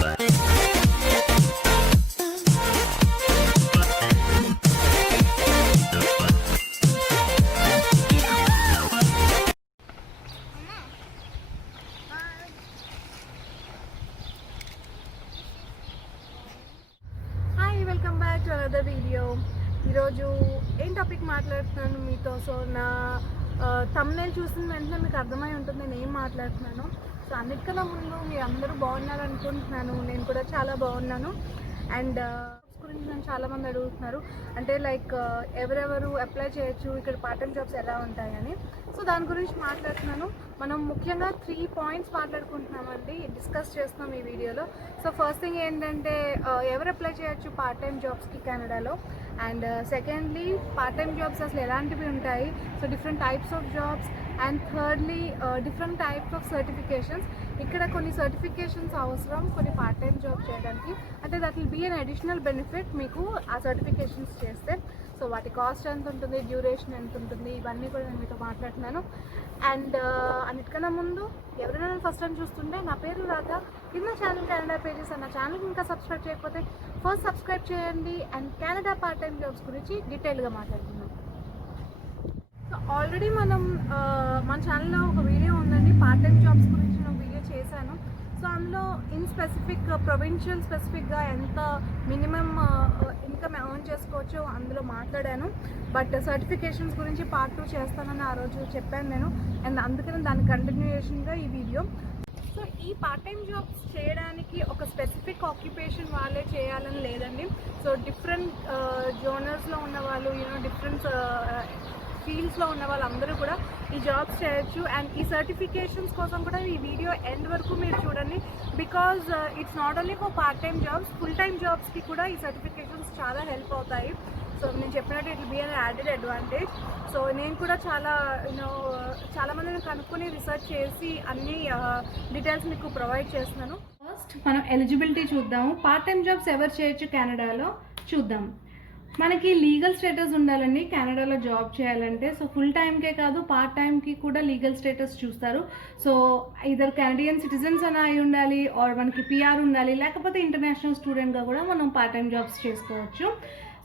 Welcome back to another video. ఈరోజు ఏం topic మాట్లాడుతున్నాను మీతో. సో నా థంబ్నెయిల్ చూసిన వెంటనే మీకు అర్థమై ఉంటుంది నేను ఏం మాట్లాడుతున్నాను. సో అన్నిటికన్నా ముందు మీరు అందరూ బాగున్నారు అనుకుంటున్నాను. నేను కూడా చాలా బాగున్నాను. అండ్ గురించి నన్ను చాలామంది అడుగుతున్నారు, అంటే లైక్ ఎవరెవరు అప్లై చేయొచ్చు, ఇక్కడ పార్ట్ టైం జాబ్స్ ఎలా ఉంటాయని. సో దాని గురించి మాట్లాడుతున్నాను. మనం ముఖ్యంగా 3 పాయింట్స్ మాట్లాడుకుంటున్నామండి, డిస్కస్ చేస్తున్నాం ఈ వీడియోలో. సో ఫస్ట్ థింగ్ ఏంటంటే ఎవరు అప్లై చేయొచ్చు పార్ట్ టైం జాబ్స్కి కెనడాలో. And secondly part time jobs అసలు ఎలాంటివి ఉంటాయి, so different types of jobs. And thirdly different types of certifications. ఇక్కడ కొన్ని సర్టిఫికేషన్స్ అవసరం కొన్ని పార్ట్ టైం జాబ్ చేయడానికి, అంటే that will be an additional benefit మీకు ఆ సర్టిఫికేషన్స్ చేస్తే. సో వాటి కాస్ట్ ఎంత ఉంటుంది, డ్యూరేషన్ ఎంత ఉంటుంది, ఇవన్నీ కూడా నేను మీతో మాట్లాడుతున్నాను. అండ్ అన్నిటికన్నా ముందు ఎవరైనా ఫస్ట్ టైం చూస్తుంటే, నా పేరు రాధ, కింద ఛానల్ కెనడా పేజెస్ అన్న ఛానల్కి ఇంకా సబ్స్క్రైబ్ చేయకపోతే ఫస్ట్ సబ్స్క్రైబ్ చేయండి. And Canada part time jobs గురించి డీటెయిల్గా మాట్లాడుతున్నాం. సో ఆల్రెడీ మనం మన ఛానల్లో ఒక వీడియో ఉందండి, పార్ట్ టైం జాబ్స్ గురించి నేను వీడియో చేశాను. సో అందులో ఇన్ స్పెసిఫిక్ ప్రొవిన్షియల్ స్పెసిఫిక్గా ఎంత మినిమం ఇన్కమ్ ఎర్న్ చేసుకోవచ్చో అందులో మాట్లాడాను. బట్ సర్టిఫికేషన్స్ గురించి పార్ట్ 2 చేస్తానని ఆ రోజు చెప్పాను నేను. అండ్ అందుకని దాని కంటిన్యూయేషన్గా ఈ వీడియో. సో ఈ పార్ట్ టైం జాబ్స్ చేయడానికి ఒక స్పెసిఫిక్ ఆక్యుపేషన్ వాళ్ళే చేయాలని లేదండి. సో డిఫరెంట్ జోనర్స్లో ఉన్న వాళ్ళు, డిఫరెంట్ ఫీల్డ్స్లో ఉన్న వాళ్ళందరూ కూడా ఈ జాబ్స్ చేయొచ్చు. అండ్ ఈ సర్టిఫికేషన్స్ కోసం కూడా ఈ వీడియో ఎండ్ వరకు మీరు చూడండి. Because it's not only for part time jobs, full time జాబ్స్కి కూడా ఈ సర్టిఫికేషన్స్ చాలా హెల్ప్ అవుతాయి. సో నేను చెప్పినట్టు it will be an added advantage. So నేను కూడా చాలామందిని కనుక్కొని రీసెర్చ్ చేసి అన్ని డీటెయిల్స్ మీకు ప్రొవైడ్ చేస్తున్నాను. ఫస్ట్ మనం ఎలిజిబిలిటీ చూద్దాము. పార్ట్ టైం జాబ్స్ ఎవరు చేయొచ్చు కెనడాలో చూద్దాం. మనకి లీగల్ స్టేటస్ ఉండాలండి కెనడాలో జాబ్ చేయాలంటే. సో ఫుల్ టైంకే కాదు, పార్ట్ టైంకి కూడా లీగల్ స్టేటస్ చూస్తారు. సో ఇద్దరు కెనడియన్ సిటిజన్స్ అని అయి ఉండాలి, ఆర్ మనకి పిఆర్ ఉండాలి, లేకపోతే ఇంటర్నేషనల్ స్టూడెంట్గా కూడా మనం పార్ట్ టైం జాబ్స్ చేసుకోవచ్చు.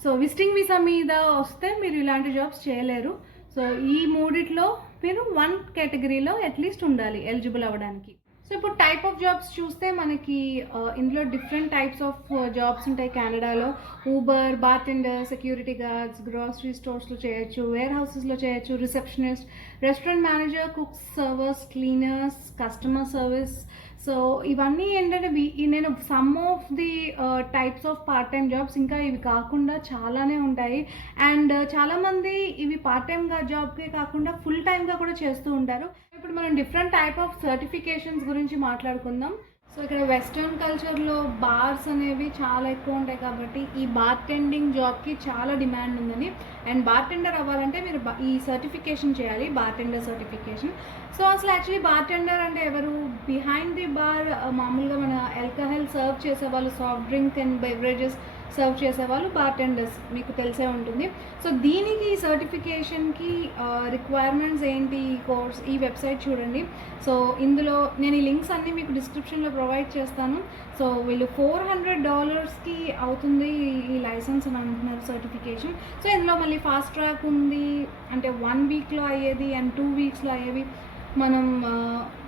సో విజిటింగ్ వీసా మీద వస్తే మీరు ఇలాంటి జాబ్స్ చేయలేరు. సో ఈ మూడిట్లో మీరు 1 కేటగిరీలో అట్లీస్ట్ ఉండాలి ఎలిజిబుల్ అవ్వడానికి. సో ఇప్పుడు టైప్ ఆఫ్ జాబ్స్ చూస్తే మనకి ఇందులో డిఫరెంట్ టైప్స్ ఆఫ్ జాబ్స్ ఉంటాయి కెనడాలో. Uber, bartender, security guards, grocery స్టోర్స్లో చేయొచ్చు, వేర్ హౌసెస్లో చేయొచ్చు, receptionist, restaurant manager, cooks, servers, cleaners, customer service. So ఇవన్నీ ఏంటంటే నేను some of the types of part time jobs, ఇంకా ఇవి కాకుండా చాలానే ఉంటాయి. అండ్ చాలామంది ఇవి పార్ట్ టైమ్గా జాబ్కే కాకుండా ఫుల్ టైమ్గా కూడా చేస్తూ ఉంటారు. ఇప్పుడు మనం డిఫరెంట్ టైప్ ఆఫ్ సర్టిఫికేషన్స్ గురించి మాట్లాడుకుందాం. సో ఇక్కడ వెస్ట్రన్ కల్చర్లో బార్స్ అనేవి చాలా ఎక్కువ ఉంటాయి కాబట్టి ఈ బార్టెండింగ్ జాబ్కి చాలా డిమాండ్ ఉందని. అండ్ బార్టెండర్ అవ్వాలంటే మీరు ఈ సర్టిఫికేషన్ చేయాలి, బార్టెండర్ సర్టిఫికేషన్. సో అసలు యాక్చువల్లీ బార్టెండర్ అంటే ఎవరు? బిహైండ్ ది బార్ మామూలుగా మన ఆల్కహాల్ సర్వ్ చేసేవాళ్ళు, soft drink and beverages serve చేసేవాళ్ళు బార్టెండర్స్, మీకు తెలిసే ఉంటుంది. సో దీనికి ఈ సర్టిఫికేషన్కి రిక్వైర్మెంట్స్ ఏంటి, ఈ కోర్స్, ఈ వెబ్సైట్ చూడండి. సో ఇందులో నేను ఈ లింక్స్ అన్నీ మీకు డిస్క్రిప్షన్లో ప్రొవైడ్ చేస్తాను. సో వీళ్ళు $400కి అవుతుంది ఈ లైసెన్స్ అని అంటున్నారు సర్టిఫికేషన్. సో ఇందులో మళ్ళీ ఫాస్ట్ ట్రాక్ ఉంది, అంటే 1 వీక్లో అయ్యేది అండ్ 2 వీక్స్లో అయ్యేవి మనం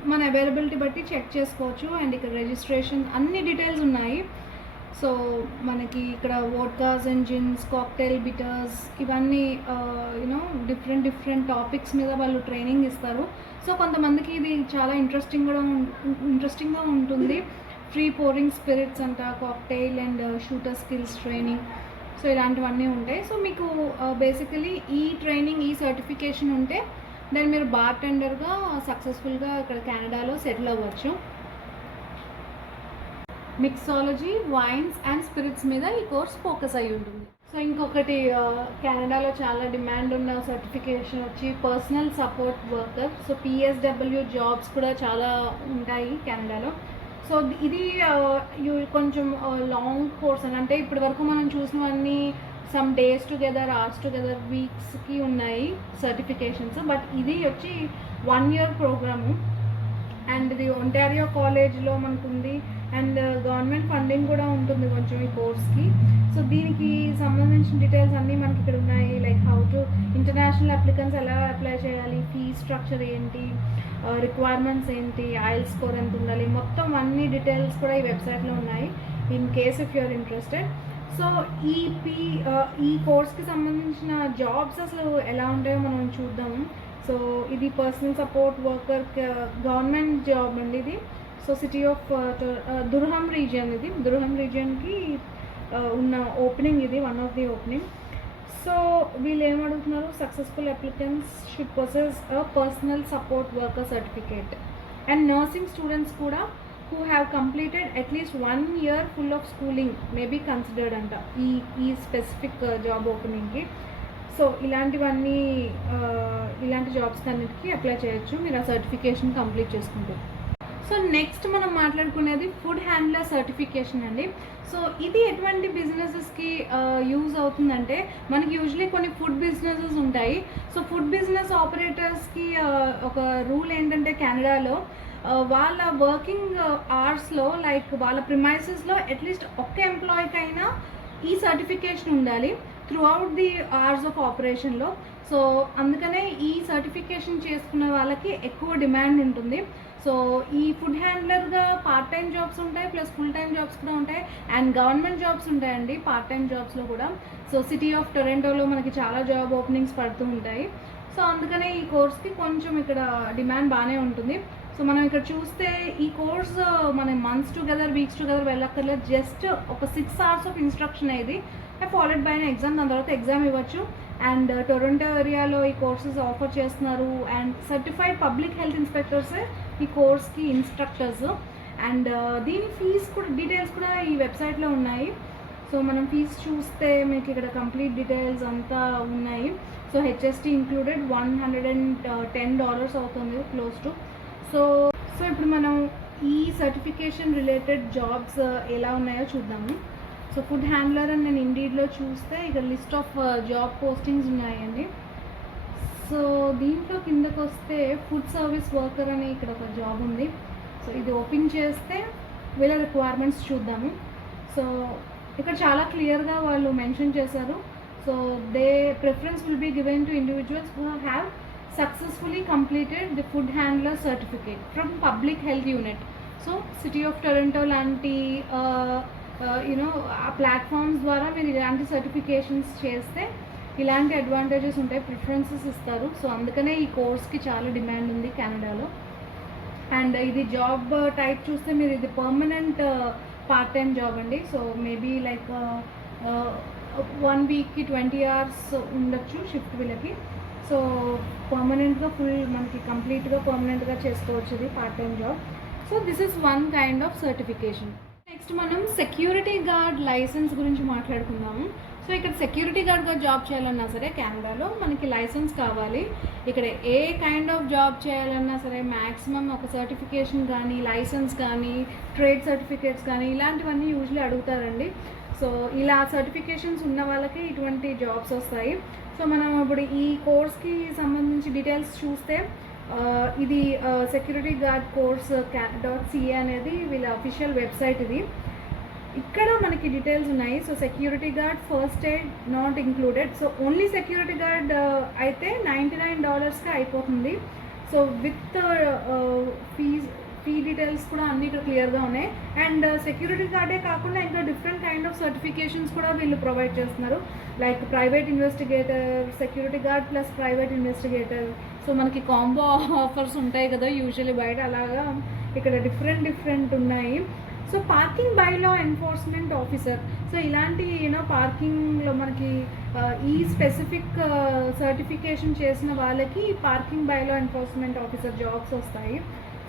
మన అవైలబిలిటీ బట్టి చెక్ చేసుకోవచ్చు. అండ్ ఇక్కడ రిజిస్ట్రేషన్ అన్ని డీటెయిల్స్ ఉన్నాయి. సో మనకి ఇక్కడ వోడ్కాస్ అండ్ జిన్స్, కాక్టైల్, బిటర్స్, ఇవన్నీ డిఫరెంట్ టాపిక్స్ మీద వాళ్ళు ట్రైనింగ్ ఇస్తారు. సో కొంతమందికి ఇది చాలా ఇంట్రెస్టింగ్గా ఉంటుంది. ఫ్రీ పోరింగ్ స్పిరిట్స్ అంట, cocktail and shooter skills training, so ఇలాంటివన్నీ ఉంటాయి. సో మీకు బేసికలీ ఈ ట్రైనింగ్, ఈ సర్టిఫికేషన్ ఉంటే దాన్ని మీరు బార్టెండర్గా సక్సెస్ఫుల్గా ఇక్కడ కెనడాలో సెటిల్ అవ్వచ్చు. మిక్సాలజీ, వైన్స్ అండ్ స్పిరిట్స్ మీద ఈ కోర్స్ ఫోకస్ అయి ఉంటుంది. సో ఇంకొకటి కెనడాలో చాలా డిమాండ్ ఉన్న సర్టిఫికేషన్ వచ్చి personal support worker. So PSW jobs కూడా చాలా ఉంటాయి కెనడాలో. సో ఇది కొంచెం లాంగ్ కోర్స్ అని, అంటే ఇప్పటి వరకు మనం చూసినవన్నీ some days together, hours together, వీక్స్కి ఉన్నాయి సర్టిఫికేషన్స్. బట్ ఇది వచ్చి 1 year ప్రోగ్రాము. అండ్ ఇది ఒంటారియో కాలేజ్లో మనకు ఉంది. అండ్ గవర్నమెంట్ ఫండింగ్ కూడా ఉంటుంది కొంచెం ఈ కోర్స్కి. సో దీనికి సంబంధించిన డీటెయిల్స్ అన్నీ మనకి ఇక్కడ ఉన్నాయి. Like how to international applicants ఎలా అప్లై చేయాలి, ఫీ స్ట్రక్చర్ ఏంటి, రిక్వైర్మెంట్స్ ఏంటి, ఐఎల్టీఎస్ స్కోర్ ఎంత ఉండాలి, మొత్తం అన్ని డీటెయిల్స్ కూడా ఈ వెబ్సైట్లో ఉన్నాయి in case if you are interested. So ఈ కోర్స్కి సంబంధించిన జాబ్స్ అసలు ఎలా ఉంటాయో మనం చూద్దాము. సో ఇది personal support worker government job అండి ఇది. So city of Durham region, ఇది దుర్హం రీజియన్కి ఉన్న ఓపెనింగ్, ఇది one of the opening. So వీళ్ళు ఏమడుగుతున్నారు, successful applicants should possess a personal support worker certificate and nursing students కూడా who have completed at least 1 year full of schooling may be considered అంట ఈ specific job ఓపెనింగ్కి. So ఇలాంటివన్నీ ఇలాంటి jobs అన్నిటికీ apply చేయొచ్చు మీరు ఆ సర్టిఫికేషన్ కంప్లీట్ చేసుకుంటే. సో నెక్స్ట్ మనం మాట్లాడుకునేది ఫుడ్ హ్యాండ్లర్ సర్టిఫికేషన్ అండి. సో ఇది ఎటువంటి బిజినెసెస్కి యూజ్ అవుతుందంటే, మనకి యూజువలీ కొన్ని ఫుడ్ బిజినెసెస్ ఉంటాయి. సో ఫుడ్ బిజినెస్ ఆపరేటర్స్కి ఒక రూల్ ఏంటంటే కెనడాలో వాళ్ళ వర్కింగ్ అవర్స్లో, లైక్ వాళ్ళ ప్రిమైసెస్లో అట్లీస్ట్ ఒక్క ఎంప్లాయీకి అయినా ఈ సర్టిఫికేషన్ ఉండాలి through out the hours of ఆపరేషన్లో. సో అందుకనే ఈ సర్టిఫికేషన్ చేసుకున్న వాళ్ళకి ఎక్కువ డిమాండ్ ఉంటుంది. సో ఈ ఫుడ్ హ్యాండ్లర్గా పార్ట్ టైం జాబ్స్ ఉంటాయి, ప్లస్ ఫుల్ టైం జాబ్స్ కూడా ఉంటాయి, అండ్ గవర్నమెంట్ జాబ్స్ ఉంటాయండి పార్ట్ టైం జాబ్స్లో కూడా. సో సిటీ ఆఫ్ టొరంటోలో మనకి చాలా జాబ్ ఓపెనింగ్స్ పడుతూ ఉంటాయి. సో అందుకనే ఈ కోర్స్కి కొంచెం ఇక్కడ డిమాండ్ బాగానే ఉంటుంది. సో మనం ఇక్కడ చూస్తే ఈ కోర్స్ మన మంత్స్ టుగెదర్, వీక్స్ టుగెదర్ వెళ్ళక్కర్లేదు. జస్ట్ ఒక 6 hours ఆఫ్ ఇన్స్ట్రక్షన్ అయ్యేది ఫాలోడ్ బై ఎగ్జామ్. దాని తర్వాత ఎగ్జామ్ ఇవ్వచ్చు. అండ్ టొరంటో ఏరియాలో ఈ కోర్సెస్ ఆఫర్ చేస్తున్నారు. అండ్ సర్టిఫైడ్ పబ్లిక్ హెల్త్ ఇన్స్పెక్టర్సే ఈ కోర్స్కి ఇన్స్ట్రక్టర్స్. అండ్ దీని ఫీజ్ కూడా డీటెయిల్స్ కూడా ఈ వెబ్సైట్లో ఉన్నాయి. సో మనం ఫీజ్ చూస్తే మీకు ఇక్కడ కంప్లీట్ డీటెయిల్స్ అంతా ఉన్నాయి. సో హెచ్ఎస్టీ ఇంక్లూడెడ్ $110 అవుతుంది క్లోజ్ టు. సో ఇప్పుడు మనం ఈ సర్టిఫికేషన్ రిలేటెడ్ జాబ్స్ ఎలా ఉన్నాయో చూద్దాము. సో ఫుడ్ హ్యాండ్లర్ అని నేను ఇండీడ్లో చూస్తే ఇక్కడ లిస్ట్ ఆఫ్ జాబ్ పోస్టింగ్స్ ఉన్నాయండి. సో దీంట్లో కిందకు వస్తే ఫుడ్ సర్వీస్ వర్కర్ అని ఇక్కడ ఒక జాబ్ ఉంది. సో ఇది ఓపెన్ చేస్తే వీళ్ళ రిక్వైర్మెంట్స్ చూద్దాము. సో ఇక్కడ చాలా క్లియర్గా వాళ్ళు మెన్షన్ చేశారు. So they preference will be given to individuals who have successfully completed the food handler certificate from public health unit. So city of toronto లాంటి ఆ ప్లాట్ఫామ్స్ ద్వారా మీరు ఇలాంటి సర్టిఫికేషన్స్ చేస్తే ఇలాంటి అడ్వాంటేజెస్ ఉంటాయి, ప్రిఫరెన్సెస్ ఇస్తారు. సో అందుకనే ఈ కోర్స్కి చాలా డిమాండ్ ఉంది కెనడాలో. అండ్ ఇది జాబ్ టైప్ చూస్తే మీరు ఇది పర్మనెంట్ పార్ట్ టైం జాబ్ అండి. సో మేబీ లైక్ 1 weekకి 20 hours ఉండొచ్చు షిఫ్ట్ వీళ్ళకి. సో పర్మనెంట్గా మనకి కంప్లీట్గా పర్మనెంట్గా చేసుకోవచ్చు ఇది part time job. So this is one kind of certification. Next మనం సెక్యూరిటీ గార్డ్ లైసెన్స్ గురించి మాట్లాడుకుందాము. సో ఇక్కడ సెక్యూరిటీ గార్డ్గా జాబ్ చేయాలన్నా సరే కెనడాలో మనకి లైసెన్స్ కావాలి. ఇక్కడ ఏ కైండ్ ఆఫ్ జాబ్ చేయాలన్నా సరే మ్యాక్సిమం ఒక సర్టిఫికేషన్ కానీ, లైసెన్స్ కానీ, ట్రేడ్ సర్టిఫికేట్స్ కానీ ఇలాంటివన్నీ యూజువల్లీ అడుగుతారండి. సో ఇలా సర్టిఫికేషన్స్ ఉన్న వాళ్ళకి ఇటువంటి జాబ్స్ వస్తాయి. సో మనం ఇప్పుడు ఈ కోర్స్కి సంబంధించి డీటెయిల్స్ చూస్తే ఇది సెక్యూరిటీ గార్డ్ కోర్స్ .ca అనేది వీళ్ళ అఫీషియల్ వెబ్సైట్. ఇది ఇక్కడ మనకి డీటెయిల్స్ ఉన్నాయి. So security guard first aid not included. So only security guard అయితే $99కి అయిపోతుంది. సో విత్ ఫీ డీటెయిల్స్ కూడా అన్నీ ఇక్కడ క్లియర్గా ఉన్నాయి. అండ్ సెక్యూరిటీ గార్డే కాకుండా ఇంకా డిఫరెంట్ కైండ్ ఆఫ్ సర్టిఫికేషన్స్ కూడా వీళ్ళు ప్రొవైడ్ చేస్తున్నారు. Like private investigator, security guard plus private investigator. So మనకి కాంబో ఆఫర్స్ ఉంటాయి కదా యూజువల్లీ బయట, అలాగా ఇక్కడ డిఫరెంట్ ఉన్నాయి. So parking bylaw enforcement officer. So ఇలాంటి పార్కింగ్లో మనకి ఈ స్పెసిఫిక్ సర్టిఫికేషన్ చేసిన వాళ్ళకి parking bylaw enforcement officer jobs వస్తాయి.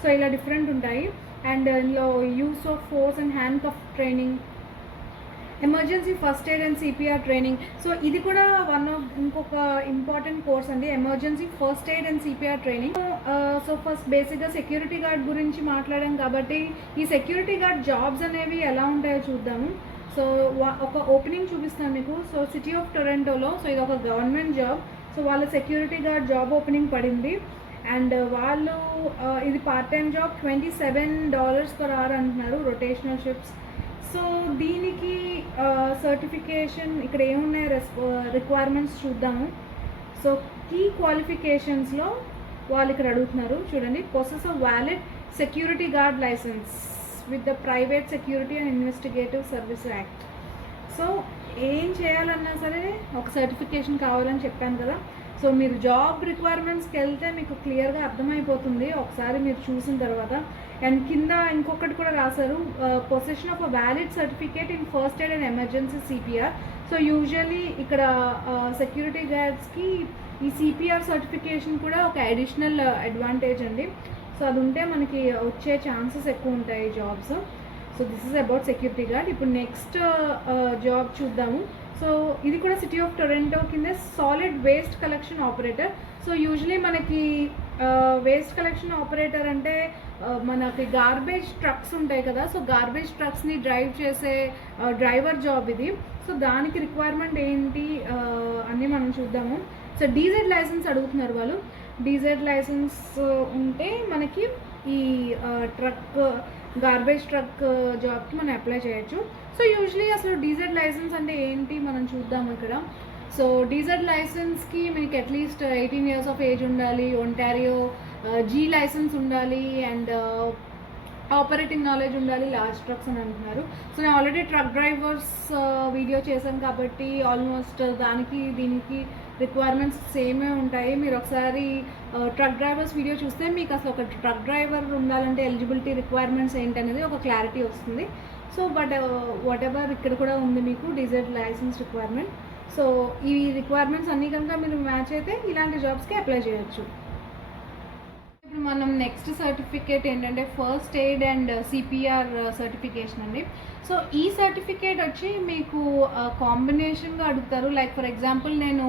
సో ఇలా డిఫరెంట్ ఉంటాయి. అండ్ ఇందులో use of force and handcuff training, emergency first aid and CPR training. So ఇది కూడా ఇంకొక ఇంపార్టెంట్ కోర్స్ అండి, emergency first aid and CPR training. So first బేసిక్గా security guard గురించి మాట్లాడాం కాబట్టి ఈ సెక్యూరిటీ గార్డ్ జాబ్స్ అనేవి ఎలా ఉంటాయో చూద్దాము. సో ఒక ఓపెనింగ్ చూపిస్తాను మీకు. సో సిటీ ఆఫ్ టొరంటోలో, సో ఇది ఒక గవర్నమెంట్ జాబ్. సో వాళ్ళ సెక్యూరిటీ గార్డ్ జాబ్ ఓపెనింగ్ పడింది. అండ్ వాళ్ళు ఇది part time job, $27 per hour అంటున్నారు, రొటేషనల్ షిఫ్ట్స్. సో దీనికి సర్టిఫికేషన్ ఇక్కడ ఏమున్నాయి రిక్వైర్మెంట్స్ చూద్దాము. సో కీ క్వాలిఫికేషన్స్లో వాళ్ళు ఇక్కడ అడుగుతున్నారు చూడండి. Possess of valid security guard licence with the private security and investigative service act. So ఏం చేయాలన్నా సరే ఒక సర్టిఫికేషన్ కావాలని చెప్పాను కదా. సో మీరు జాబ్ రిక్వైర్మెంట్స్కి వెళ్తే మీకు క్లియర్గా అర్థమైపోతుంది ఒకసారి మీరు చూసిన తర్వాత. అండ్ కింద ఇంకొకటి కూడా రాశారు, possession of a valid certificate in first aid and emergency CPR. So usually ఇక్కడ సెక్యూరిటీ గార్డ్స్కి ఈ సిపిఆర్ సర్టిఫికేషన్ కూడా ఒక అడిషనల్ అడ్వాంటేజ్ అండి. సో అది ఉంటే మనకి వచ్చే ఛాన్సెస్ ఎక్కువ ఉంటాయి jobs. So this is about security guard. ఇప్పుడు నెక్స్ట్ జాబ్ చూద్దాము. సో ఇది కూడా సిటీ ఆఫ్ టొరంటో కింద solid waste collection operator. So usually మనకి వేస్ట్ కలెక్షన్ ఆపరేటర్ అంటే మనకి గార్బేజ్ ట్రక్స్ ఉంటాయి కదా. సో గార్బేజ్ ట్రక్స్ని డ్రైవ్ చేసే డ్రైవర్ జాబ్ ఇది. సో దానికి రిక్వైర్మెంట్ ఏంటి అని మనం చూద్దాము. సో డీజెడ్ లైసెన్స్ అడుగుతున్నారు వాళ్ళు. డీజెడ్ లైసెన్స్ ఉంటే మనకి ఈ ట్రక్ గార్బేజ్ ట్రక్ జాబ్కి మనం అప్లై చేయొచ్చు. సో యూజువలీ అసలు డీజెడ్ లైసెన్స్ అంటే ఏంటి మనం చూద్దాము ఇక్కడ. సో డీజెడ్ లైసెన్స్కి మీకు అట్లీస్ట్ 18 years ఆఫ్ ఏజ్ ఉండాలి, ఒంటారియో జీ లైసెన్స్ ఉండాలి, అండ్ ఆపరేటింగ్ నాలెడ్జ్ ఉండాలి లార్జ్ ట్రక్స్ అని అంటున్నారు. సో నేను ఆల్రెడీ ట్రక్ డ్రైవర్స్ వీడియో చేశాను కాబట్టి ఆల్మోస్ట్ దానికి దీనికి రిక్వైర్మెంట్స్ సేమే ఉంటాయి. మీరు ఒకసారి ట్రక్ డ్రైవర్స్ వీడియో చూస్తే మీకు అసలు ఒక ట్రక్ డ్రైవర్ ఉండాలంటే ఎలిజిబిలిటీ రిక్వైర్మెంట్స్ ఏంటనేది ఒక క్లారిటీ వస్తుంది. సో బట్ వాట్ ఎవర్ ఇక్కడ కూడా ఉంది మీకు డీజెడ్ లైసెన్స్ రిక్వైర్మెంట్. సో ఈ రిక్వైర్మెంట్స్ అన్నీ కనుక మీరు మ్యాచ్ అయితే ఇలాంటి జాబ్స్కి అప్లై చేయొచ్చు. ఇప్పుడు మనం నెక్స్ట్ సర్టిఫికేట్ ఏంటంటే first aid and CPR certification అండి. సో ఈ సర్టిఫికేట్ వచ్చి మీకు కాంబినేషన్గా అడుగుతారు. లైక్ ఫర్ ఎగ్జాంపుల్ నేను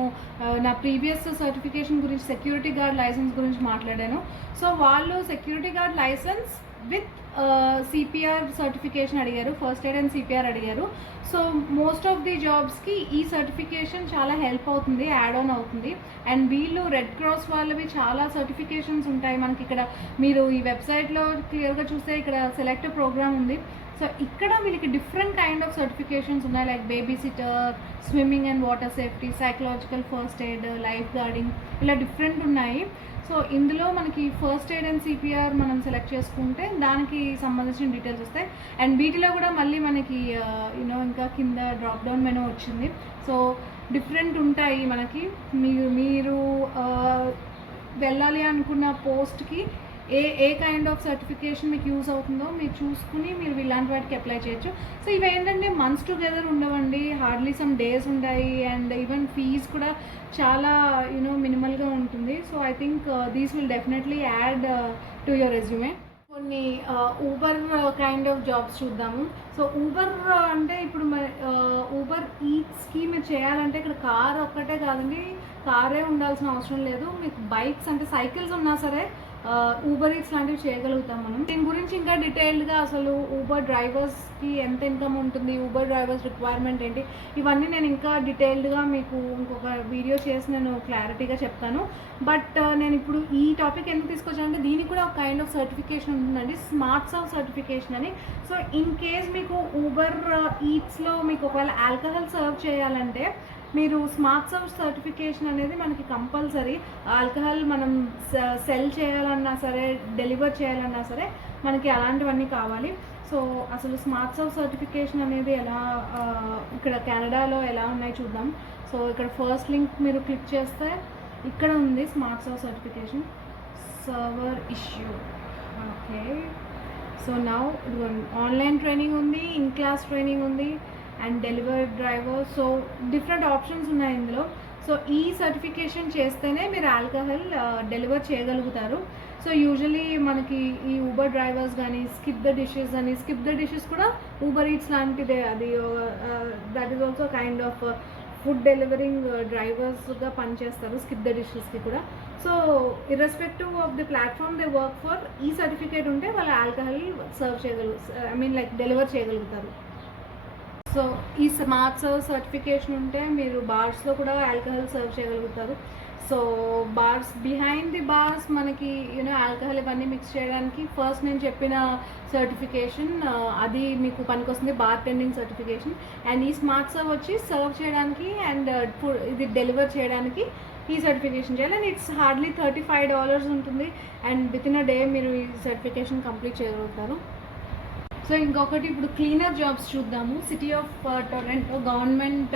నా ప్రీవియస్ సర్టిఫికేషన్ గురించి సెక్యూరిటీ గార్డ్ లైసెన్స్ గురించి మాట్లాడాను. సో వాళ్ళు security guard licence with CPR certification అడిగారు, ఫస్ట్ ఎయిడ్ అండ్ సిపిఆర్ అడిగారు. సో మోస్ట్ ఆఫ్ ది జాబ్స్కి ఈ సర్టిఫికేషన్ చాలా హెల్ప్ అవుతుంది, యాడ్ ఆన్ అవుతుంది. అండ్ వీళ్ళు రెడ్ క్రాస్ వాళ్ళవి చాలా సర్టిఫికేషన్స్ ఉంటాయి మనకి. ఇక్కడ మీరు ఈ వెబ్సైట్లో క్లియర్గా చూస్తే ఇక్కడ సెలెక్ట్ ప్రోగ్రామ్ ఉంది. సో ఇక్కడ వీళ్ళకి డిఫరెంట్ కైండ్ ఆఫ్ సర్టిఫికేషన్స్ ఉన్నాయి. Like baby seater, swimming and water safety, psychological first aid, life guarding, ఇలా డిఫరెంట్ ఉన్నాయి. సో ఇందులో మనకి ఫస్ట్ ఎయిడ్ అండ్ సిపిఆర్ మనం సెలెక్ట్ చేసుకుంటే దానికి సంబంధించిన డీటెయిల్స్ వస్తాయి. అండ్ వీటిలో కూడా మళ్ళీ మనకి ఇంకా కింద డ్రాప్ డౌన్ మెనూ వచ్చింది. సో డిఫరెంట్ ఉంటాయి మనకి. మీరు వెళ్ళాలి అనుకున్న పోస్ట్కి ఏ కైండ్ ఆఫ్ సర్టిఫికేషన్ మీకు యూస్ అవుతుందో మీరు చూసుకుని మీరు ఇలాంటి వాటికి అప్లై చేయొచ్చు. సో ఇవి ఏంటంటే మంత్స్ టుగెదర్ ఉండవండి, హార్డ్లీ సమ్ డేస్ ఉంటాయి. అండ్ ఈవెన్ ఫీజ్ కూడా చాలా మినిమల్గా ఉంటుంది. So I think these will definitely add to your resume. కొన్ని ఊబర్ కైండ్ ఆఫ్ జాబ్స్ చూద్దాము. సో ఊబర్ అంటే ఇప్పుడు ఊబర్ ఈట్స్కి మీరు చేయాలంటే ఇక్కడ కార్ ఒక్కటే కాదండి, కారే ఉండాల్సిన అవసరం లేదు. మీకు బైక్స్ అంటే సైకిల్స్ ఉన్నా సరే ఊబర్ ఈట్స్ లాంటివి చేయగలుగుతాం మనం. దీని గురించి ఇంకా డీటెయిల్డ్గా అసలు ఊబర్ డ్రైవర్స్కి ఎంత ఇన్కమ్ ఉంటుంది, ఊబర్ డ్రైవర్స్ రిక్వైర్మెంట్ ఏంటి, ఇవన్నీ నేను ఇంకా డీటెయిల్డ్గా మీకు ఇంకొక వీడియో చేసి నేను క్లారిటీగా చెప్తాను. బట్ నేను ఇప్పుడు ఈ టాపిక్ ఎందుకు తీసుకొచ్చానంటే దీనికి కూడా ఒక కైండ్ ఆఫ్ సర్టిఫికేషన్ ఉంటుందండి, స్మార్ట్ సర్వ్ సర్టిఫికేషన్ అని. సో ఇన్ కేస్ మీకు ఊబర్ ఈట్స్లో మీకు ఒకవేళ ఆల్కహాల్ సర్వ్ చేయాలంటే మీరు స్మార్ట్ సర్వ్ సర్టిఫికేషన్ అనేది మనకి కంపల్సరీ. ఆల్కహాల్ మనం సెల్ చేయాలన్నా సరే, డెలివర్ చేయాలన్నా సరే మనకి అలాంటివన్నీ కావాలి. సో అసలు స్మార్ట్ సర్వ్ సర్టిఫికేషన్ అనేది ఎలా ఇక్కడ కెనడాలో ఎలా ఉన్నాయి చూద్దాం. సో ఇక్కడ ఫస్ట్ లింక్ మీరు క్లిక్ చేస్తే ఇక్కడ ఉంది smart serve certification server issue. Okay, so now online training ఉంది, ఇన్ క్లాస్ ట్రైనింగ్ ఉంది, and delivery driver. So different options ఉన్నాయి ఇందులో. సో ఈ సర్టిఫికేషన్ చేస్తేనే మీరు ఆల్కహాల్ డెలివర్ చేయగలుగుతారు. సో యూజువలీ మనకి ఈ ఊబర్ డ్రైవర్స్ కానీ స్కిప్ ద డిషెస్ కూడా ఊబర్ ఈట్స్ లాంటిదే. అది that is also kind of food delivering డ్రైవర్స్గా పనిచేస్తారు స్కిప్ ద డిషెస్కి కూడా. So irrespective of the platform they work for, ఈ సర్టిఫికేట్ ఉంటే వాళ్ళు ఆల్కహాల్ సర్వ్ డెలివర్ చేయగలుగుతారు. సో ఈ స్మార్ట్ సర్వ్ సర్టిఫికేషన్ ఉంటే మీరు బార్స్లో కూడా ఆల్కహాల్ సర్వ్ చేయగలుగుతారు. So bars behind the bars మనకి ఆల్కహాల్ ఇవన్నీ మిక్స్ చేయడానికి ఫస్ట్ నేను చెప్పిన సర్టిఫికేషన్ అది మీకు పనికొస్తుంది, బార్ టెండింగ్ సర్టిఫికేషన్. అండ్ ఈ స్మార్ట్ సర్వ్ వచ్చి సర్వ్ చేయడానికి అండ్ ఇది డెలివర్ చేయడానికి ఈ సర్టిఫికేషన్ చేయాలి. అండ్ ఇట్స్ హార్డ్లీ $35 ఉంటుంది. And with in a day మీరు ఈ సర్టిఫికేషన్ కంప్లీట్ చేయగలుగుతారు. సో ఇంకొకటి ఇప్పుడు క్లీనర్ జాబ్స్ చూద్దాము. City of Toronto government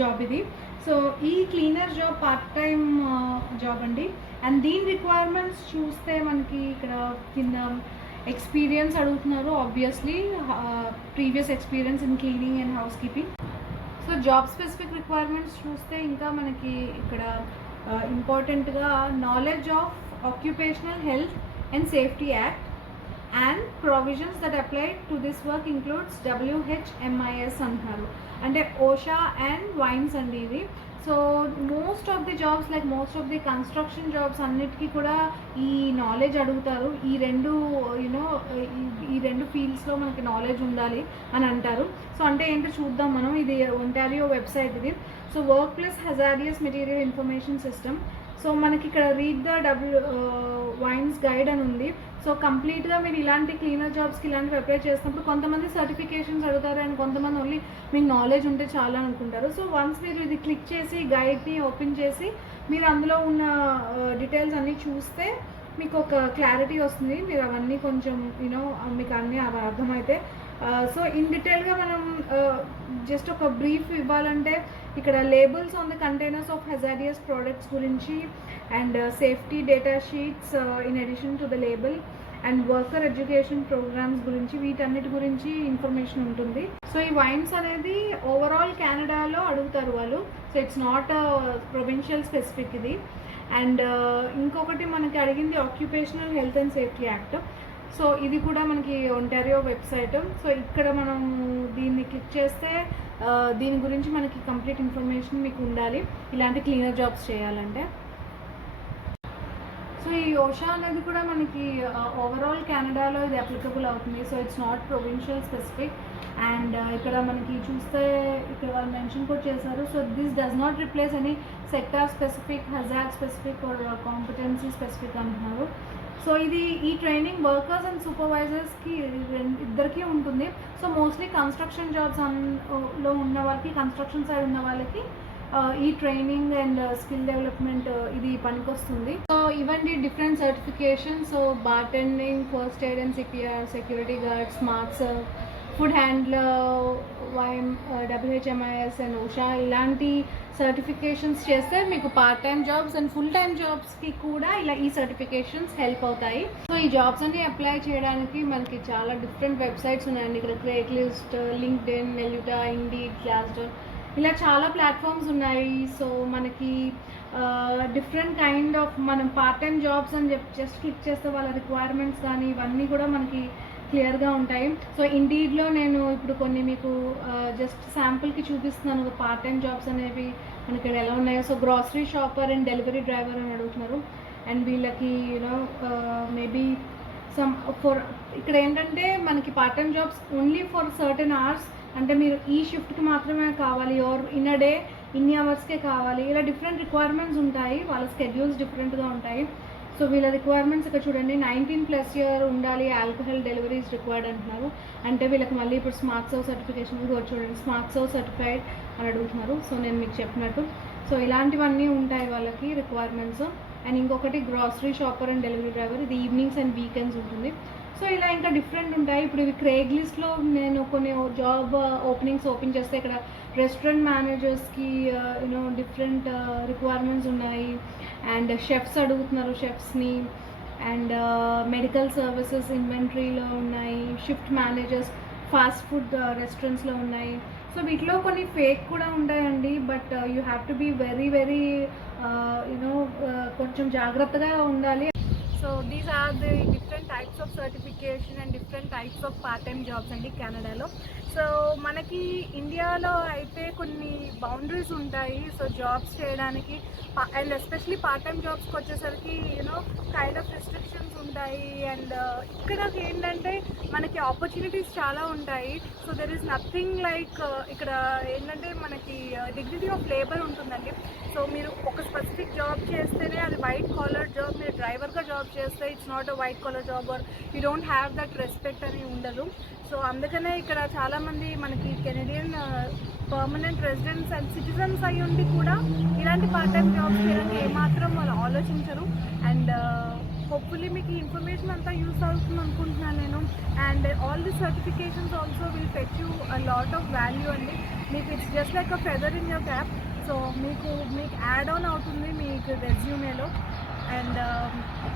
job ఇది. సో ఈ cleaner job part time job అండి. అండ్ దీని రిక్వైర్మెంట్స్ చూస్తే మనకి ఇక్కడ కింద ఎక్స్పీరియన్స్ అడుగుతున్నారు, obviously previous experience in cleaning and house keeping. So job specific requirements చూస్తే ఇంకా మనకి ఇక్కడ ఇంపార్టెంట్గా knowledge of occupational health and safety act and provisions that apply to this work includes WHMIS అంటున్నారు, అంటే ఓషా అండ్ వైన్స్ అండి ఇది. So most of the jobs like most of the construction jobs అన్నిటికీ కూడా ఈ నాలెడ్జ్ అడుగుతారు. ఈ రెండు ఫీల్డ్స్లో మనకి నాలెడ్జ్ ఉండాలి అని అంటారు. సో అంటే ఏంటో చూద్దాం మనం. ఇది ఒంటారియో వెబ్సైట్ ఇది. So work plus hazardous material information system. So మనకి ఇక్కడ రీడ్ ద వైన్స్ గైడ్ అని ఉంది. సో కంప్లీట్గా మీరు ఇలాంటి క్లీనర్ జాబ్స్కి ఇలాంటివి అప్లై చేసినప్పుడు కొంతమంది సర్టిఫికేషన్స్ అడుగుతారు అండ్ కొంతమంది ఓన్లీ మీకు నాలెడ్జ్ ఉంటే చాలా అనుకుంటారు. సో వన్స్ మీరు ఇది క్లిక్ చేసి గైడ్ని ఓపెన్ చేసి మీరు అందులో ఉన్న డీటెయిల్స్ అన్నీ చూస్తే మీకు ఒక క్లారిటీ వస్తుంది. మీరు అవన్నీ కొంచెం మీకు అన్నీ అర్థమైతే. సో ఇన్ డీటెయిల్గా మనం జస్ట్ ఒక బ్రీఫ్ ఇవ్వాలంటే ఇక్కడ labels on the containers of hazardous products గురించి and safety data sheets in addition to the label and worker education programs గురించి వీటన్నిటి గురించి ఇన్ఫర్మేషన్ ఉంటుంది. సో ఈ వైన్స్ అనేది ఓవరాల్ కెనడాలో అడుగుతారు వాళ్ళు. So it's not provincial specific ఇది. అండ్ ఇంకొకటి మనకి అడిగింది occupational health and safety act. So ఇది కూడా మనకి ఒంటారియో వెబ్సైట్. సో ఇక్కడ మనం దీన్ని క్లిక్ చేస్తే దీని గురించి మనకి కంప్లీట్ ఇన్ఫర్మేషన్ మీకు ఉండాలి ఇలాంటి క్లీనర్ జాబ్స్ చేయాలంటే. సో ఈ ఓషా అనేది కూడా మనకి ఓవరాల్ కెనడాలో ఇది అప్లికబుల్ అవుతుంది. So it's not provincial specific. And ఇక్కడ మనకి చూస్తే ఇక్కడ వాళ్ళు మెన్షన్ కూడా చేశారు. So this does not replace any sector specific, hazard specific are competency specific అంటున్నారు. సో ఇది ఈ ట్రైనింగ్ వర్కర్స్ అండ్ సూపర్వైజర్స్కి ఇద్దరికీ ఉంటుంది. సో మోస్ట్లీ కన్స్ట్రక్షన్ జాబ్స్ లో ఉన్న వాళ్ళకి, కన్స్ట్రక్షన్ సైడ్ ఉన్న వాళ్ళకి ఈ ట్రైనింగ్ అండ్ స్కిల్ డెవలప్మెంట్ ఇది పనికొస్తుంది. సో ఇవన్నీ different certifications. So bartending, first aid and CPR, security guard, smart serve, food handler, WHMIS and OSHA ఇలాంటి సర్టిఫికేషన్స్ చేస్తే మీకు part time jobs and full time జాబ్స్కి కూడా ఇలా ఈ సర్టిఫికేషన్స్ హెల్ప్ అవుతాయి. సో ఈ జాబ్స్ అన్ని అప్లై చేయడానికి మనకి చాలా డిఫరెంట్ వెబ్సైట్స్ ఉన్నాయండి. ఇక్కడ క్రేగ్లిస్ట్, లింక్డ్ఇన్, నెల్యూటా, ఇండీడ్, గ్లాస్డోర్ ఇలా చాలా ప్లాట్ఫామ్స్ ఉన్నాయి. సో మనకి డిఫరెంట్ కైండ్ ఆఫ్ మనం పార్ట్ టైం జాబ్స్ అని చెప్పి జస్ట్ క్లిక్ చేస్తే వాళ్ళ రిక్వైర్మెంట్స్ కానీ ఇవన్నీ కూడా మనకి క్లియర్గా ఉంటాయి. సో ఇండీడ్లో నేను ఇప్పుడు కొన్ని మీకు జస్ట్ శాంపుల్కి చూపిస్తున్నాను పార్ట్ టైం జాబ్స్ అనేవి మనకి ఇక్కడ ఎలా ఉన్నాయో. So grocery shopper and delivery driver అని అడుగుతున్నారు. అండ్ వీళ్ళకి మేబీ ఇక్కడ ఏంటంటే మనకి part time jobs only for certain hours, అంటే మీరు ఈ షిఫ్ట్కి మాత్రమే కావాలి ఆర్ ఇన్ అ డే ఇన్ని అవర్స్కే కావాలి, ఇలా డిఫరెంట్ రిక్వైర్మెంట్స్ ఉంటాయి. వాళ్ళ స్కెడ్యూల్స్ డిఫరెంట్గా ఉంటాయి. సో వీళ్ళ రిక్వైర్మెంట్స్ ఇక్కడ చూడండి, 19+ ఇయర్ ఉండాలి, ఆల్కహాల్ డెలివరీస్ రిక్వైర్డ్ అంటున్నారు. అంటే వీళ్ళకి మళ్ళీ ఇప్పుడు స్మార్ట్ సర్వ్ సర్టిఫికేషన్ కూడా చూడండి, స్మార్ట్ సర్వ్ సర్టిఫైడ్ అని అడుగుతున్నారు. సో నేను మీకు చెప్పినట్టు సో ఇలాంటివన్నీ ఉంటాయి వాళ్ళకి రిక్వైర్మెంట్స్. అండ్ ఇంకొకటి grocery shopper and delivery driver, ఇది ఈవినింగ్స్ అండ్ వీకెండ్స్ ఉంటుంది. సో ఇలా ఇంకా డిఫరెంట్ ఉంటాయి. ఇప్పుడు ఇవి క్రేగ్లిస్ట్లో నేను కొన్ని జాబ్ ఓపెనింగ్స్ ఓపెన్ చేస్తే ఇక్కడ రెస్టారెంట్ మేనేజర్స్కి డిఫరెంట్ రిక్వైర్మెంట్స్ ఉన్నాయి. అండ్ షెఫ్స్ అడుగుతున్నారు, షెఫ్స్ని. అండ్ మెడికల్ సర్వీసెస్ ఇన్వెంటరీలో ఉన్నాయి. షిఫ్ట్ మేనేజర్స్ ఫాస్ట్ ఫుడ్ రెస్టారెంట్స్లో ఉన్నాయి. సో వీటిలో కొన్ని ఫేక్ కూడా ఉంటాయండి. But you have to be very కొంచెం జాగ్రత్తగా ఉండాలి. So these are the different types of certification and different types of part-time jobs in Canada. So మనకి ఇండియాలో అయితే కొన్ని బౌండరీస్ ఉంటాయి సో జాబ్స్ చేయడానికి, అండ్ ఎస్పెషలీ పార్ట్ టైం జాబ్స్కి వచ్చేసరికి కైండ్ ఆఫ్ రిస్ట్రిక్షన్స్ ఉంటాయి. అండ్ ఇక్కడ ఏంటంటే మనకి ఆపర్చునిటీస్ చాలా ఉంటాయి. So there is nothing like ఇక్కడ ఏంటంటే మనకి డిగ్నిటీ ఆఫ్ లేబర్ ఉంటుందండి. సో మీరు ఒక స్పెసిఫిక్ జాబ్ చేస్తేనే అది వైట్ కాలర్ జాబ్, మీరు డ్రైవర్గా జాబ్ చేస్తే it's not a white collar job or you don't have that respect అని ఉండదు. సో అందుకనే ఇక్కడ చాలామంది మనకి Canadian permanent residents and citizens అయ్యి ఉండి కూడా ఇలాంటి పార్ట్ టైం జాబ్స్ చేయడానికి ఏమాత్రం వాళ్ళు ఆలోచించరు. అండ్ హోప్ఫుల్లీ మీకు ఈ ఇన్ఫర్మేషన్ అంతా యూస్ అవుతుంది అనుకుంటున్నాను నేను. And all the certifications also will fetch you a lot of value అండి. మీకు it's just like a feather in your cap. So మీకు యాడ్ ఆన్ అవుతుంది మీకు రెజ్యూమేలో. And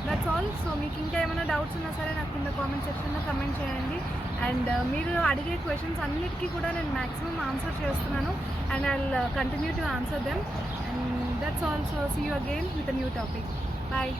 that's all. సో మీకు ఇంకా ఏమైనా డౌట్స్ ఉన్నా సరే నాకు కింద కామెంట్ సెక్షన్లో కమెంట్ చేయండి. అండ్ మీరు అడిగే క్వశ్చన్స్ అన్నిటికీ కూడా నేను మ్యాక్సిమం ఆన్సర్ చేస్తున్నాను. And I will continue to answer them. And that's all. So see you again with a new topic. Bye.